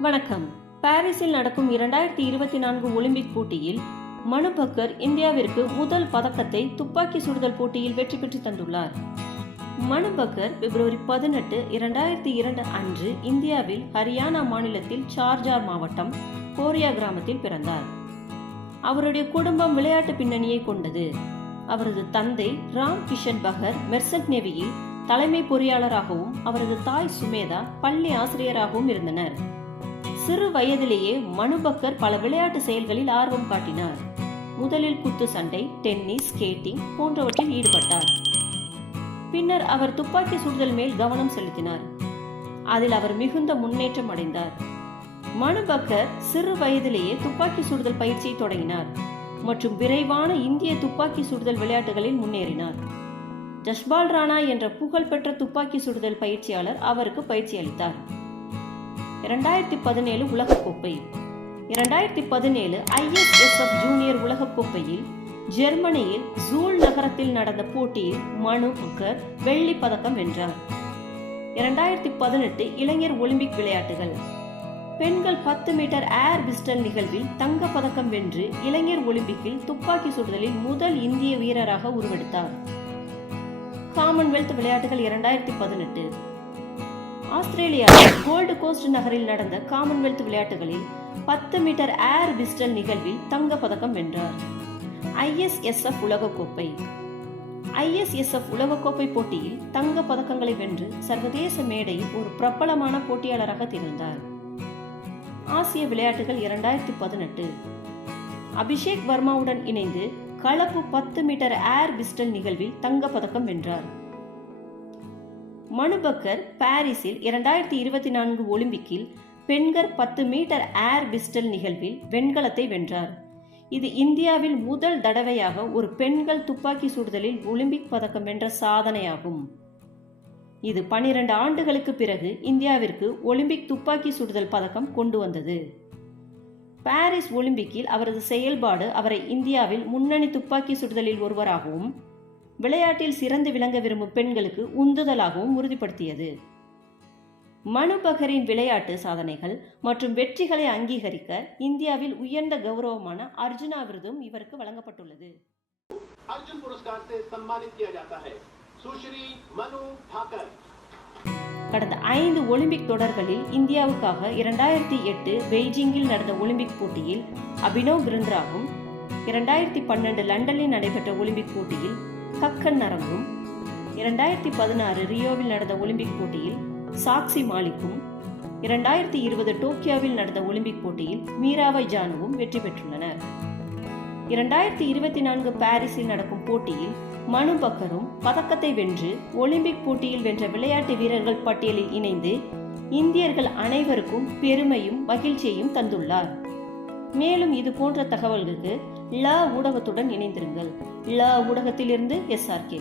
வணக்கம். பாரிஸில் நடக்கும் இரண்டாயிரத்தி இருபத்தி நான்கு ஒலிம்பிக் போட்டியில் மனு பக்கர் இந்தியாவிற்கு முதல் பதக்கத்தை துப்பாக்கி சுடுதல் போட்டியில் வெற்றி பெற்று தந்துள்ளார். மனு பக்கர் பிப்ரவரி பதினெட்டு இரண்டாயிரத்தி இரண்டு அன்று இந்தியாவில் ஹரியானா மாநிலத்தில் சார்ஜார் மாவட்டம் கோரியா கிராமத்தில் பிறந்தார். அவருடைய குடும்பம் விளையாட்டு பின்னணியை கொண்டது. அவரது தந்தை ராம் கிஷன் பகர் மெர்சன்ட் நேவியில் தலைமை பொறியாளராகவும் அவரது தாய் சுமேதா பள்ளி ஆசிரியராகவும் இருந்தனர். சிறு வயதிலேயே மனுபக்கர் பல விளையாட்டு செயல்களில் ஆர்வம் காட்டினார். முதலில் குத்து சண்டை டென்னிஸ் ஸ்கேட்டிங் போன்றவற்றில் ஈடுபட்டார். பின்னர் அவர் துப்பாக்கி சுடுதல் மேல் கவனம் செலுத்தினார். அதில் அவர் மிகுந்த முன்னேற்றம் அடைந்தார். மனுபக்கர் சிறு வயதிலேயே துப்பாக்கி சுடுதல் பயிற்சியை தொடங்கினார் மற்றும் விரைவான இந்திய துப்பாக்கி சுடுதல் விளையாட்டுகளில் முன்னேறினார். ஜஸ்பால் ராணா என்ற புகழ்பெற்ற துப்பாக்கி சுடுதல் பயிற்சியாளர் அவருக்கு பயிற்சி அளித்தார். இரண்டாயிரத்தி பதினேழு உலகக்கோப்பை. இரண்டாயிரத்தி பதினேழு ஐஎஸ்எஸ்எஃப் ஜூனியர் உலகக்கோப்பையில் ஜெர்மனியில் ஜூல் நகரத்தில் நடந்த போட்டியில் மனு புக்கர் வெள்ளி பதக்கம் வென்றார். இரண்டாயிரத்தி பதினெட்டு இளைஞர் ஒலிம்பிக் விளையாட்டுகள். பெண்கள் பத்து மீட்டர் ஏர் பிஸ்டல் நிகழ்வில் தங்க பதக்கம் வென்று இளைஞர் ஒலிம்பிக்கில் துப்பாக்கி சுடுதலில் முதல் இந்திய வீரராக உருவெடுத்தார். காமன்வெல்த் விளையாட்டுகள் இரண்டாயிரத்தி பதினெட்டு. ஆஸ்திரேலியாவில் கோல்டு கோஸ்ட் நகரில் நடந்த காமன்வெல்த் விளையாட்டுகளில் பத்து மீட்டர் ஏர் பிஸ்டல் நிகழ்வில் தங்க பதக்கம் வென்றார். ஐஎஸ்எஸ்எஃப் உலகக்கோப்பை. ஐஎஸ்எஸ்எஃப் உலகக்கோப்பை போட்டியில் தங்க பதக்கங்களை வென்று சர்வதேச மேடையில் ஒரு பிரபலமான போட்டியாளராக திகழ்ந்தார். ஆசிய விளையாட்டுகள் இரண்டாயிரத்தி பதினெட்டு. அபிஷேக் வர்மாவுடன் இணைந்து கலப்பு பத்து மீட்டர் ஏர் பிஸ்டல் நிகழ்வில் தங்க பதக்கம் வென்றார். மனுபக்கர் பாரிஸில் இரண்டாயிரத்தி இருபத்தி நான்கு ஒலிம்பிக்கில் பெண்கள் பத்து மீட்டர் ஏர் பிஸ்டல் நிகழ்வில் வெண்கலத்தை வென்றார். இது இந்தியாவில் முதல் தடவையாக ஒரு பெண்கள் துப்பாக்கி சுடுதலில் ஒலிம்பிக் பதக்கம் வென்ற சாதனையாகும். இது பனிரெண்டு ஆண்டுகளுக்கு பிறகு இந்தியாவிற்கு ஒலிம்பிக் துப்பாக்கி சுடுதல் பதக்கம் கொண்டு வந்தது. பாரிஸ் ஒலிம்பிக்கில் அவரது செயல்பாடு அவரை இந்தியாவில் முன்னணி துப்பாக்கி சுடுதலில் ஒருவராகவும் விளையாட்டில் சிறந்து விளங்க விரும்பும் பெண்களுக்கு உந்துதலாகவும் உறுதிப்படுத்தியது. மனுபகரின் விளையாட்டு சாதனைகள் மற்றும் வெற்றிகளை அங்கீகரிக்க இந்தியாவில் உயர்ந்த கௌரவமான அர்ஜுனா விருதும் இவருக்கு வழங்கப்பட்டுள்ளது. அர்ஜுன் புரஸ்கார் கடந்த ஐந்து ஒலிம்பிக் தொடர்களில் இந்தியாவுக்காக இரண்டாயிரத்தி எட்டு பெய்ஜிங்கில் நடந்த ஒலிம்பிக் போட்டியில் அபினவ் பிருந்த்ராவும் இரண்டாயிரத்தி பன்னெண்டு லண்டனில் நடைபெற்ற ஒலிம்பிக் போட்டியில் கக்கன் நரங்கும் இரண்டாயிரத்தி பதினாறு ரியோவில் நடந்த ஒலிம்பிக் போட்டியில் சாக்சி மாலிக்கும் இரண்டாயிரத்தி இருபது டோக்கியோவில் நடந்த ஒலிம்பிக் போட்டியில் மீராபாய் ஜானுவும் வெற்றி பெற்றுள்ளனர். இரண்டாயிரத்தி இருபத்தி நான்கு பாரிஸில் நடக்கும் போட்டியில் மனு பக்கரும் பதக்கத்தை வென்று ஒலிம்பிக் போட்டியில் வென்ற விளையாட்டு வீரர்கள் பட்டியலில் இணைந்து இந்தியர்கள் அனைவருக்கும் பெருமையும் மகிழ்ச்சியையும் தந்துள்ளார். மேலும் இது போன்ற தகவல்களுக்கு ல ஊடகத்துடன் இணைந்திருங்கள். ல ஊடகத்திலிருந்து எஸ்ஆர்கே